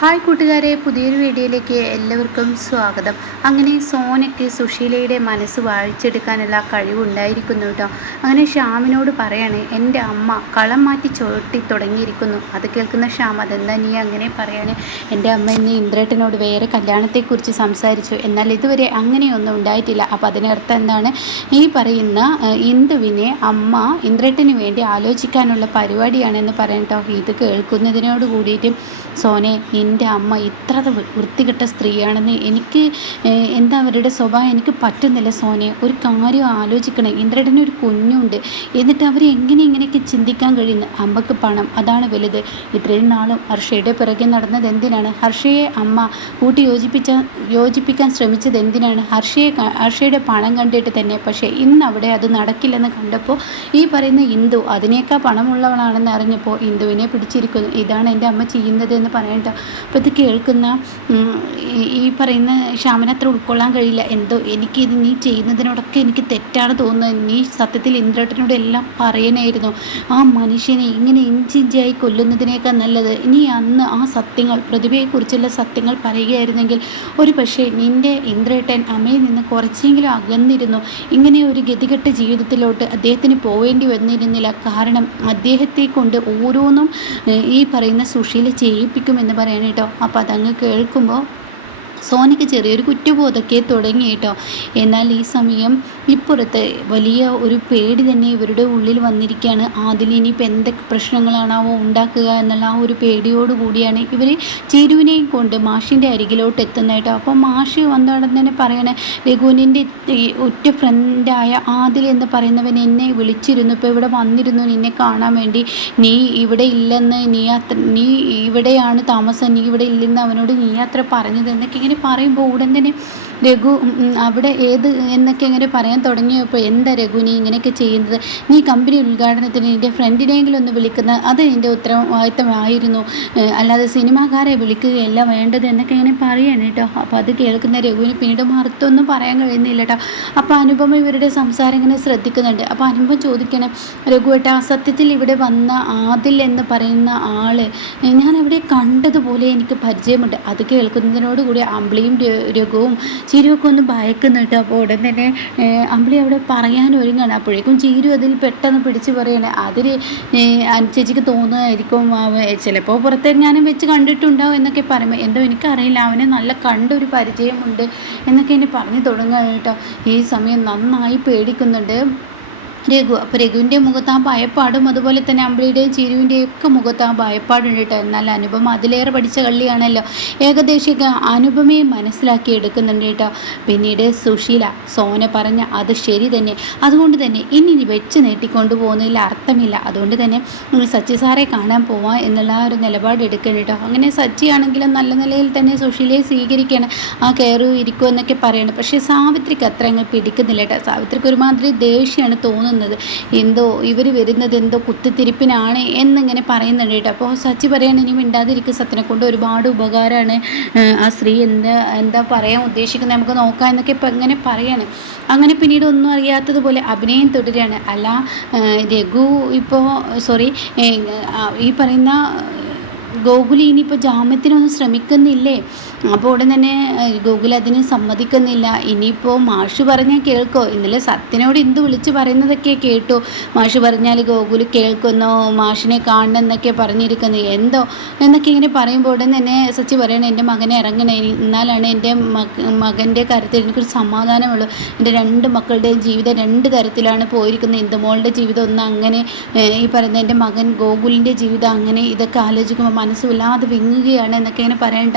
Hi കൂട്ടുകാരെ പുതിയൊരു വീഡിയോയിലേക്ക് എല്ലാവർക്കും സ്വാഗതം. അങ്ങനെ സോനയ്ക്ക് സുശീലയുടെ മനസ്സ് വാഴിച്ചെടുക്കാനുള്ള കഴിവുണ്ടായിരിക്കുന്നു കേട്ടോ. അങ്ങനെ ശ്യാമിനോട് പറയാണ് എന്റെ അമ്മ കളം മാറ്റി ചോട്ടി തുടങ്ങിയിരിക്കുന്നു. അത് കേൾക്കുന്ന ശ്യാം അതെന്താ നീ അങ്ങനെ പറയാണ്? എന്റെ അമ്മ ഇന്ന് ഇന്ദ്രേട്ടനോട് വേറെ കല്യാണത്തെക്കുറിച്ച് സംസാരിച്ചു. എന്നാൽ ഇതുവരെ അങ്ങനെയൊന്നും ഉണ്ടായിട്ടില്ല. അപ്പോൾ അതിനർത്ഥം എന്താണ്? ഈ പറയുന്ന ഇന്ദുവിനെ അമ്മ ഇന്ദ്രേട്ടന് വേണ്ടി ആലോചിക്കാനുള്ള പരിപാടിയാണെന്ന് പറയട്ടോ ഇത് കേൾക്കുന്നതിനോട് കൂടിയിട്ട് സോനെ നിന്റെ അമ്മ ഇത്ര വൃത്തികെട്ട സ്ത്രീയാണെന്ന് എനിക്ക് എന്താ അവരുടെ സ്വഭാവം? എനിക്ക് പറ്റുന്നില്ല സോനെ. ഒരു കാര്യം ആലോചിക്കണേ. ഇന്ദ്രടന് ഒരു കുഞ്ഞുണ്ട്. എന്നിട്ട് അവർ എങ്ങനെ ഇങ്ങനെയൊക്കെ ചിന്തിക്കാൻ കഴിയുന്നു? അമ്മയ്ക്ക് പണം. അതാണ് വലുത്. ഇത്രയും നാളും ഹർഷയുടെ പിറകെ നടന്നത് എന്തിനാണ്? ഹർഷയെ അമ്മ കൂട്ടി യോജിപ്പിച്ച യോജിപ്പിക്കാൻ ശ്രമിച്ചത് എന്തിനാണ്? ഹർഷയെ ഹർഷയുടെ പണം കണ്ടിട്ട് തന്നെ. പക്ഷേ ഇന്ന് അവിടെ അത് നടക്കില്ലെന്ന് കണ്ടപ്പോൾ ഈ പറയുന്ന ഇന്ദു അതിനേക്കാൾ പണമുള്ളവളാണെന്ന് അറിഞ്ഞപ്പോൾ ഇന്ദുവിനെ പിടിച്ചിരിക്കുന്നു. ഇതാണ് എന്റെ അമ്മ ചെയ്യുന്നത് എന്ന് പറയണ്ട. അപ്പോൾ ഇത് കേൾക്കുന്ന ഈ- പറയുന്ന ശ്യാമന് അത്ര ഉൾക്കൊള്ളാൻ കഴിയില്ല. എന്തോ എനിക്ക് ഇത് നീ ചെയ്യുന്നതിനോടൊക്കെ എനിക്ക് തെറ്റാണ് തോന്നുന്നത്. നീ സത്യത്തിൽ ഇന്ദ്രേട്ടനോട് എല്ലാം പറയണമായിരുന്നു ആ മനുഷ്യനെ ഇങ്ങനെ ഇഞ്ചിഞ്ചായി കൊല്ലുന്നതിനേക്കാൾ നല്ലത്. നീ അന്ന് ആ സത്യങ്ങൾ പ്രതിഭയെക്കുറിച്ചുള്ള സത്യങ്ങൾ പറയുകയായിരുന്നെങ്കിൽ ഒരു പക്ഷേ നിന്റെ ഇന്ദ്രേട്ടൻ അമ്മയിൽ നിന്ന് കുറച്ചെങ്കിലും അകന്നിരുന്നു. ഇങ്ങനെ ഒരു ഗതികെട്ട ജീവിതത്തിലോട്ട് അദ്ദേഹത്തിന് പോവേണ്ടി വന്നിരുന്നില്ല. കാരണം അദ്ദേഹത്തെ കൊണ്ട് ഓരോന്നും ഈ പറയുന്ന സുഷീല ചെയ്യിപ്പിക്കുമെന്ന് പറയണം കേട്ടോ അപ്പോൾ അതങ്ങ് കേൾക്കുമ്പോൾ സോനയ്ക്ക് ചെറിയൊരു കുറ്റബോധമൊക്കെ തുടങ്ങി കേട്ടോ എന്നാൽ ഈ സമയം ഇപ്പുറത്ത് വലിയ ഒരു പേടി തന്നെ ഇവരുടെ ഉള്ളിൽ വന്നിരിക്കുകയാണ്. ആദിൽ ഇനിയിപ്പോൾ എന്തൊക്കെ പ്രശ്നങ്ങളാണാവോ ഉണ്ടാക്കുക എന്നുള്ള ആ ഒരു പേടിയോട് കൂടിയാണ് ഇവർ ചേരുവിനെയും കൊണ്ട് മാഷിന്റെ അരികിലോട്ട് എത്തുന്ന കേട്ടോ അപ്പോൾ മാഷി വന്നോടെ തന്നെ പറയണേ രഘുവിന്റെ ഒറ്റ ഫ്രണ്ടായ ആദിൽ എന്ന് പറയുന്നവൻ എന്നെ വിളിച്ചിരുന്നു. ഇപ്പോൾ ഇവിടെ വന്നിരുന്നു. നിന്നെ കാണാൻ വേണ്ടി നീ ഇവിടെ ഇല്ലെന്ന് നീ അത്ര നീ ഇവിടെയാണ് താമസം. നീ ഇവിടെ ഇല്ലെന്ന് അവനോട് നീ അത്ര പറഞ്ഞത് എന്നൊക്കെ ഇങ്ങനെ പറയുമ്പോൾ ഉടൻ തന്നെ രഘു അവിടെ ഏത് എന്നൊക്കെ ഇങ്ങനെ പറയാൻ തുടങ്ങിയപ്പോൾ എന്താ രഘു നീ ഇങ്ങനെയൊക്കെ ചെയ്യുന്നത്? നീ കമ്പനി ഉദ്ഘാടനത്തിന് നിന്റെ ഫ്രണ്ടിനെങ്കിലും ഒന്ന് വിളിക്കുന്ന അത് എന്റെ ഉത്തരവാദിത്തമായിരുന്നു. അല്ലാതെ സിനിമാക്കാരെ വിളിക്കുകയല്ല വേണ്ടത് എന്നൊക്കെ ഇങ്ങനെ പറയാണ് കേട്ടോ. അപ്പോൾ അത് കേൾക്കുന്ന രഘുവിന് പിന്നീട് മറുത്തൊന്നും പറയാൻ കഴിയുന്നില്ല കേട്ടോ. അപ്പോൾ അനുപമ ഇവരുടെ സംസാരം ഇങ്ങനെ ശ്രദ്ധിക്കുന്നുണ്ട്. അപ്പോൾ അനുപം ചോദിക്കണം രഘുവേട്ടാ സത്യത്തിൽ ഇവിടെ വന്ന ആദിൽ എന്ന് പറയുന്ന ആൾ ഞാൻ അവിടെ കണ്ടതുപോലെ എനിക്ക് പരിചയമുണ്ട്. അത് കേൾക്കുന്നതിനോട് കൂടി അമ്പിളിയും രഘുവും ചിരുവൊക്കെ ഒന്ന് ഭയക്കുന്നുണ്ട്. അപ്പോൾ ഉടൻ തന്നെ അമ്പിളി അവിടെ പറയാൻ ഒരുങ്ങാണ്. അപ്പോഴേക്കും ചിരു അതിൽ പെട്ടെന്ന് പിടിച്ച് പറയണേ അതിൽ ചേച്ചിക്ക് തോന്നുമായിരിക്കും ചിലപ്പോൾ പുറത്തെങ്ങാനും വെച്ച് കണ്ടിട്ടുണ്ടാവും എന്നൊക്കെ പറയുമ്പോൾ എന്തോ എനിക്കറിയില്ല. അവനെ നല്ല കണ്ടൊരു പരിചയമുണ്ട് എന്നൊക്കെ എന്നെ പറഞ്ഞു തുടങ്ങുകയാണ് കേട്ടോ. ഈ സമയം നന്നായി പേടിക്കുന്നുണ്ട്. രഘു അപ്പോൾ രഘുവിന്റെ മുഖത്ത് ഭയപ്പാടും അതുപോലെ തന്നെ അമ്പിളിയുടെയും ചിരുവിന്റെയും ഒക്കെ മുഖത്ത് ആ കേട്ടോ. എന്നാൽ അനുപമ അതിലേറെ പഠിച്ച കള്ളിയാണല്ലോ. ഏകദേശം അനുപമയെ മനസ്സിലാക്കി എടുക്കുന്നുണ്ട് കേട്ടോ. പിന്നീട് സുശീല സോന പറഞ്ഞ അത് ശരി തന്നെ. അതുകൊണ്ട് തന്നെ ഇനി ഇനി വെച്ച് നീട്ടിക്കൊണ്ടുപോകുന്നതിൽ അർത്ഥമില്ല. അതുകൊണ്ട് തന്നെ സച്ചി സാറെ കാണാൻ പോവാം എന്നുള്ള ഒരു നിലപാട് എടുക്കണം കേട്ടോ. അങ്ങനെ സച്ചിയാണെങ്കിലും നല്ല നിലയിൽ തന്നെ സുശീലയെ സ്വീകരിക്കണം. ആ കയറി ഇരിക്കുമോ എന്നൊക്കെ പറയണം. പക്ഷേ സാവിത്രിക്ക് അത്ര അങ്ങ് പിടിക്കുന്നില്ല കേട്ടോ. സാവിത്രിക്ക് ഒരുമാതിരി ദേഷ്യമാണ് തോന്നുന്നത്. എന്തോ ഇവർ വരുന്നത് എന്തോ കുത്തിത്തിരിപ്പിനാണ് എന്നിങ്ങനെ പറയുന്നുണ്ട് കേട്ടോ. അപ്പോൾ സച്ചി പറയാണ് ഇനി മിണ്ടാതിരിക്കും സത്യനെ കൊണ്ട് ഒരുപാട് ഉപകാരമാണ് ആ സ്ത്രീ എന്താ എന്താ പറയാൻ ഉദ്ദേശിക്കുന്നത് നമുക്ക് നോക്കാം എന്നൊക്കെ ഇപ്പം ഇങ്ങനെ പറയാണ്. അങ്ങനെ പിന്നീട് ഒന്നും അറിയാത്തതുപോലെ അഭിനയം തുടരുകയാണ്. അല്ല രഘു ഇപ്പോൾ സോറി ഈ പറയുന്ന ഗോകുലി ഇനിയിപ്പോൾ ജാമ്യത്തിനൊന്നും ശ്രമിക്കുന്നില്ലേ? അപ്പോൾ ഉടൻ തന്നെ ഗോകുൽ അതിന് സമ്മതിക്കുന്നില്ല. ഇനിയിപ്പോൾ മാഷ് പറഞ്ഞാൽ കേൾക്കോ? ഇന്നലെ സത്യനോട് എന്ത് വിളിച്ച് പറയുന്നതൊക്കെ കേട്ടു. മാഷ് പറഞ്ഞാൽ ഗോകുൽ കേൾക്കുന്നു മാഷിനെ കാണണം എന്നൊക്കെ പറഞ്ഞിരിക്കുന്നു. എന്തോ? എന്നൊക്കെ ഇങ്ങനെ പറയുമ്പോൾ ഉടൻ തന്നെ സച്ചി പറയണേ എന്റെ മകനെ ഇറങ്ങണേ. എന്നാലാണ് എന്റെ മക മകന്റെ കാര്യത്തിൽ എനിക്കൊരു സമാധാനമുള്ളൂ. എന്റെ രണ്ട് മക്കളുടെയും ജീവിതം രണ്ട് തരത്തിലാണ് പോയിരിക്കുന്നത്. ഇന്ദുമോളുടെ ജീവിതം ഒന്ന് അങ്ങനെ ഈ പറയുന്ന എന്റെ മകൻ ഗോകുലിന്റെ ജീവിതം അങ്ങനെ ഇതൊക്കെ ആലോചിക്കുമ്പോൾ മനസ്സ് വല്ലാതെ വിങ്ങുകയാണ് എന്നൊക്കെ ഇങ്ങനെ പറയണ്ട.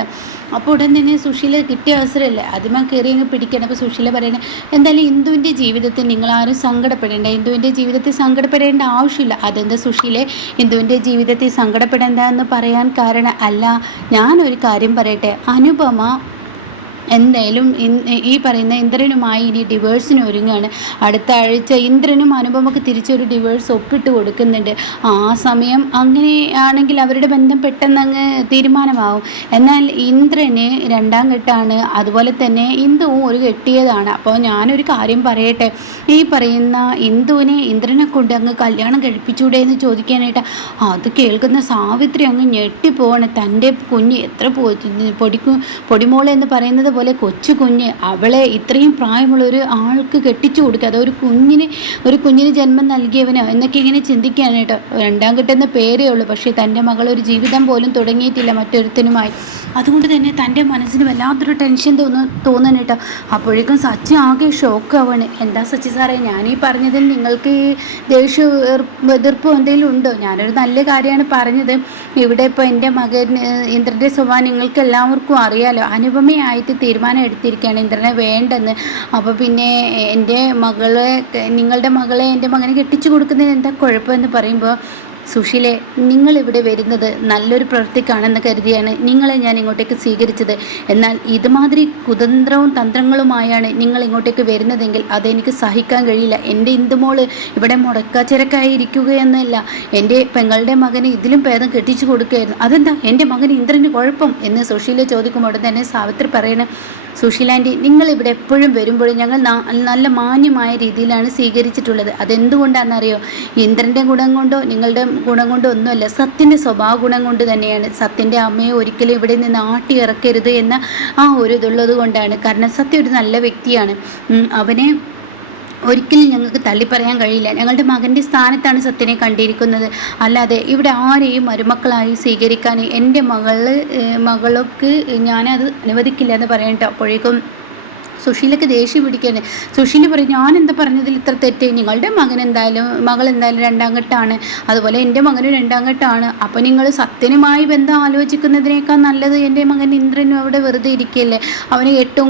അപ്പോൾ ഉടൻ തന്നെ സുശീല കിട്ടിയ അവസരമല്ലേ? ആദ്യമാ കയറി അങ്ങ് പിടിക്കണം. അപ്പോൾ സുശീല പറയണേ എന്തായാലും ഇന്ദുവിന്റെ ജീവിതത്തിൽ നിങ്ങൾ ആരും സങ്കടപ്പെടേണ്ട. ഇന്ദുവിന്റെ ജീവിതത്തിൽ സങ്കടപ്പെടേണ്ട ആവശ്യമില്ല. അതെന്താ സുശീലെ? ഇന്ദുവിന്റെ ജീവിതത്തിൽ സങ്കടപ്പെടേണ്ട എന്ന് പറയാൻ കാരണം അല്ല. ഞാനൊരു കാര്യം പറയട്ടെ. അനുപമ എന്തായാലും ഈ പറയുന്ന ഇന്ദ്രനുമായി ഇനി ഡിവേഴ്സിന് ഒരുങ്ങുകയാണ്. അടുത്ത ആഴ്ച ഇന്ദ്രനും അനുപമക്ക് തിരിച്ചൊരു ഡിവേഴ്സ് ഒപ്പിട്ട് കൊടുക്കുന്നുണ്ട്. ആ സമയം അങ്ങനെയാണെങ്കിൽ അവരുടെ ബന്ധം പെട്ടെന്ന് അങ്ങ് തീരുമാനമാവും. എന്നാൽ ഇന്ദ്രന് രണ്ടാം കെട്ടാണ് അതുപോലെ തന്നെ ഇന്ദുവും ഒരു കെട്ടിയതാണ്. അപ്പോൾ ഞാനൊരു കാര്യം പറയട്ടെ. ഈ പറയുന്ന ഇന്ദുവിനെ ഇന്ദ്രനെ കൊണ്ട് അങ്ങ് കല്യാണം കഴിപ്പിച്ചൂടെ എന്ന് ചോദിക്കാനായിട്ട് അത് കേൾക്കുന്ന സാവിത്രി അങ്ങ് ഞെട്ടിപ്പോവാണ്. തന്റെ കുഞ്ഞ് എത്ര പൊടിക്കും പൊടിക്കു പൊടിമോൾ എന്ന് പറയുന്നത് പോലെ കൊച്ചു കുഞ്ഞ് അവളെ ഇത്രയും പ്രായമുള്ള ഒരു ആൾക്ക് കെട്ടിച്ചു കൊടുക്കുക ഒരു കുഞ്ഞിന് ഒരു കുഞ്ഞിന് ജന്മം നൽകിയവനോ എന്നൊക്കെ ഇങ്ങനെ ചിന്തിക്കുകയാണ് കേട്ടോ. രണ്ടാം കിട്ടുന്ന പേരേ ഉള്ളൂ പക്ഷേ തന്റെ മകൾ ഒരു ജീവിതം പോലും തുടങ്ങിയിട്ടില്ല മറ്റൊരുത്തനുമായി. അതുകൊണ്ട് തന്നെ തന്റെ മനസ്സിന് വല്ലാത്തൊരു ടെൻഷൻ തോന്നു തോന്നണം കേട്ടോ. അപ്പോഴേക്കും സച്ചി ആകെ ഷോക്ക് ആവാണ്. എന്താ സച്ചി സാറേ ഞാനീ പറഞ്ഞതിൽ നിങ്ങൾക്ക് ദേഷ്യം എതിർപ്പ് എന്തെങ്കിലും ഉണ്ടോ? ഞാനൊരു നല്ല കാര്യമാണ് പറഞ്ഞത്. ഇവിടെ ഇപ്പോൾ എന്റെ മകൻ ഇന്ദ്രന്റെ സ്വഭാവം നിങ്ങൾക്ക് എല്ലാവർക്കും അറിയാലോ. അനുപമയായിട്ട് തീരുമാനം എടുത്തിരിക്കുകയാണ് ഇന്ദ്രനെ വേണ്ടെന്ന്. അപ്പോൾ പിന്നെ എന്റെ മകളെ നിങ്ങളുടെ മകളെ എന്റെ മകനെ കെട്ടിച്ചു കൊടുക്കുന്നതിന് എന്താ കുഴപ്പമെന്ന് പറയുമ്പോൾ സുശീലെ നിങ്ങളിവിടെ വരുന്നത് നല്ലൊരു പ്രവൃത്തിക്കാണെന്ന് കരുതിയാണ് നിങ്ങളെ ഞാൻ ഇങ്ങോട്ടേക്ക് സ്വീകരിച്ചത്. എന്നാൽ ഇതുമാതിരി കുതന്ത്രവും തന്ത്രങ്ങളുമായാണ് നിങ്ങൾ ഇങ്ങോട്ടേക്ക് വരുന്നതെങ്കിൽ അതെനിക്ക് സഹിക്കാൻ കഴിയില്ല. എന്റെ ഇന്ദുമോൾ ഇവിടെ മുടക്കാച്ചിരക്കായി ഇരിക്കുകയെന്നല്ല എന്റെ പെങ്ങളുടെ മകന് ഇതിലും ഭേദം കെട്ടിച്ചു കൊടുക്കുകയായിരുന്നു. അതെന്താ? എന്റെ മകൻ ഇന്ദ്രന് കുഴപ്പം? എന്ന് സുഷീല ചോദിക്കുമ്പോൾ തന്നെ സാവിത്രി പറയണ സുശീലാന്റി നിങ്ങൾ ഇവിടെ എപ്പോഴും വരുമ്പോഴും ഞങ്ങൾ നല്ല മാന്യമായ രീതിയിലാണ് സ്വീകരിച്ചിട്ടുള്ളത്. അതെന്തുകൊണ്ടാണെന്നറിയോ? ഇന്ദ്രന്റെ ഗുണം കൊണ്ടോ നിങ്ങളുടെ ഗുണം കൊണ്ടോ ഒന്നുമല്ല സത്യന്റെ സ്വഭാവ ഗുണം കൊണ്ട് തന്നെയാണ്. സത്യന്റെ അമ്മയെ ഒരിക്കലും ഇവിടെ നിന്ന് ആട്ടി ഇറക്കരുത് എന്ന ആ ഒരു ഇതുള്ളത് കൊണ്ടാണ്. കാരണം സത്യം ഒരു നല്ല വ്യക്തിയാണ്. അവനെ ഒരിക്കലും ഞങ്ങൾക്ക് തള്ളിപ്പറയാൻ കഴിയില്ല. ഞങ്ങളുടെ മകന്റെ സ്ഥാനത്താണ് സത്യനെ കണ്ടിരിക്കുന്നത്. അല്ലാതെ ഇവിടെ ആരെയും മരുമക്കളായി സ്വീകരിക്കാൻ എന്റെ മകൾ മകൾക്ക് ഞാനത് അനുവദിക്കില്ല എന്ന് പറയട്ടോ അപ്പോഴേക്കും സുശീലക്ക് ദേഷ്യം പിടിക്കുകയാണ് സുശീല പറയും ഞാൻ എന്താ പറഞ്ഞതിൽ ഇത്ര തെറ്റ്? നിങ്ങളുടെ മകൻ എന്തായാലും മകൾ എന്തായാലും രണ്ടാം ഘട്ടമാണ് അതുപോലെ എന്റെ മകനും രണ്ടാം ഘട്ടമാണ് അപ്പോൾ നിങ്ങൾ സത്യനുമായി ബന്ധം ആലോചിക്കുന്നതിനേക്കാൾ നല്ലത് എന്റെ മകൻ ഇന്ദ്രനും അവിടെ വെറുതെ ഇരിക്കുകയല്ലേ? അവന് എട്ടും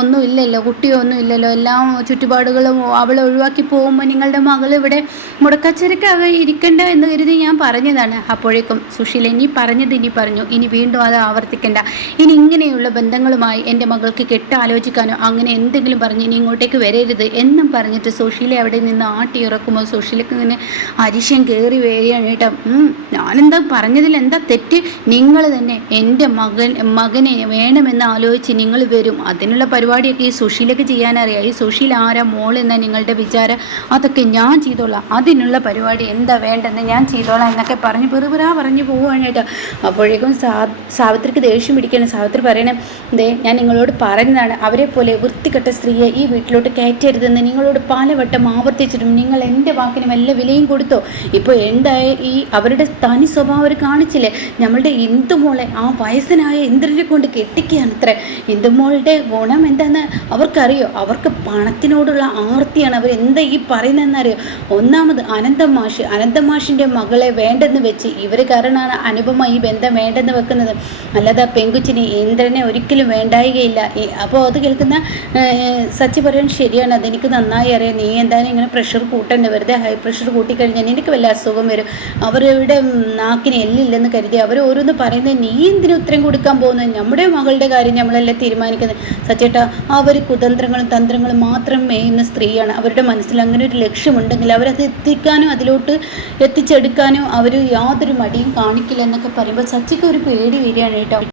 ഒന്നും ഇല്ലല്ലോ കുട്ടിയൊന്നും ഇല്ലല്ലോ. എല്ലാം ചുറ്റുപാടുകളും അവളെ ഒഴിവാക്കി പോകുമ്പോൾ നിങ്ങളുടെ മകൾ ഇവിടെ മുടക്കച്ചരക്കാകെ ഇരിക്കണ്ട എന്ന് കരുതി ഞാൻ പറഞ്ഞതാണ്. അപ്പോഴേക്കും സുശീല ഇനി പറഞ്ഞത് ഇനി പറഞ്ഞു. ഇനി വീണ്ടും അത് ആവർത്തിക്കണ്ട. ഇനി ഇങ്ങനെയുള്ള ബന്ധങ്ങളുമായി എന്റെ മകൾക്ക് കെട്ട് ആലോചിക്കാനോ അങ്ങനെ എന്തെങ്കിലും പറഞ്ഞ് ഇനി ഇങ്ങോട്ടേക്ക് വരരുത് എന്നും പറഞ്ഞിട്ട് സുശീല അവിടെ നിന്ന് ആട്ടി ഇറക്കുമ്പോൾ സുശീലക്ക് ഇങ്ങനെ അരിശം കയറി വരികയാണ് കേട്ടോ. ഞാനെന്താ പറഞ്ഞതിൽ എന്താ തെറ്റ്? നിങ്ങൾ തന്നെ എന്റെ മകൻ മകനെ വേണമെന്ന് ആലോചിച്ച് നിങ്ങൾ വരും. അതിനുള്ള പരിപാടിയൊക്കെ ഈ സുശീലക്ക് ചെയ്യാനറിയാം. ഈ സുശീല ആരാ മോൾ എന്ന നിങ്ങളുടെ വിചാരം അതൊക്കെ ഞാൻ ചെയ്തോളാം. അതിനുള്ള പരിപാടി എന്താ വേണ്ടെന്ന് ഞാൻ ചെയ്തോളാം എന്നൊക്കെ പറഞ്ഞ് പെറുപെറാ പറഞ്ഞു പോവുകയാണ് കേട്ടോ. അപ്പോഴേക്കും സാ സാവിത്രിക്ക് ദേഷ്യം പിടിക്കണം സാവിത്രി പറയണേ ദേ ഞാൻ നിങ്ങളോട് പറഞ്ഞതാണ്. അവരെ പോലെ വൃത്തികെട്ട സ്ത്രീയെ ഈ വീട്ടിലോട്ട് കയറ്റരുതെന്ന് നിങ്ങളോട് പലവട്ടം ആവർത്തിച്ചിട്ടും നിങ്ങൾ എന്റെ വാക്കിന് വല്ല വിലയും കൊടുത്തോ? ഇപ്പോൾ എന്തായ ഈ അവരുടെ തനി സ്വഭാവം അവർ കാണിച്ചില്ലേ? നമ്മളുടെ ഇന്ദുമോളെ ആ വയസ്സനായ ഇന്ദ്രനെ കൊണ്ട് കെട്ടിക്കുകയാണ് അത്ര ഇന്ദുമോളുടെ ഗുണം എന്താന്ന് അവർക്കറിയോ? അവർക്ക് പണത്തിനോടുള്ള ആർത്തിയാണ് അവർ എന്താ ഈ പറയുന്നതെന്നറിയോ? ഒന്നാമത് അനന്തം അനന്തമാഷിന്റെ അനന്തം മാഷിന്റെ മകളെ വേണ്ടെന്ന് വെച്ച് ഇവർ കാരണമാണ് അനുപമ ഈ ബന്ധം വേണ്ടെന്ന് വെക്കുന്നത്. അല്ലാതെ പെങ്കുച്ചിനെ ഇന്ദ്രനെ ഒരിക്കലും വേണ്ടായികയില്ല. അപ്പോൾ അത് കേൾക്കുന്ന ഏഹ്, സച്ചി പറയാൻ ശരിയാണ്. അതെനിക്ക് നന്നായി അറിയാം. നീ എന്തായാലും ഇങ്ങനെ പ്രഷർ കൂട്ടേണ്ടി. വെറുതെ ഹൈ പ്രഷർ കൂട്ടിക്കഴിഞ്ഞാൽ എനിക്ക് വല്ല അസുഖം വരും. അവരുടെ നാക്കിന് എല്ലില്ലെന്ന് കരുതി അവർ ഓരോന്ന് പറയുന്നത് നീ എന്തിനു ഉത്തരം കൊടുക്കാൻ പോകുന്നത്? നമ്മുടെ മകളുടെ കാര്യം നമ്മളെല്ലാം തീരുമാനിക്കുന്നത്? സച്ചേട്ടാ അവർ കുതന്ത്രങ്ങളും തന്ത്രങ്ങളും മാത്രം മേയുന്ന സ്ത്രീയാണ്. അവരുടെ മനസ്സിൽ അങ്ങനെ ഒരു ലക്ഷ്യമുണ്ടെങ്കിൽ അവരത് എത്തിക്കാനും അതിലോട്ട് എത്തിച്ചെടുക്കാനും അവർ യാതൊരു മടിയും കാണിക്കില്ല എന്നൊക്കെ പറയുമ്പോൾ സച്ചിക്ക് ഒരു പേടി വരികയാണ് കേട്ടോ.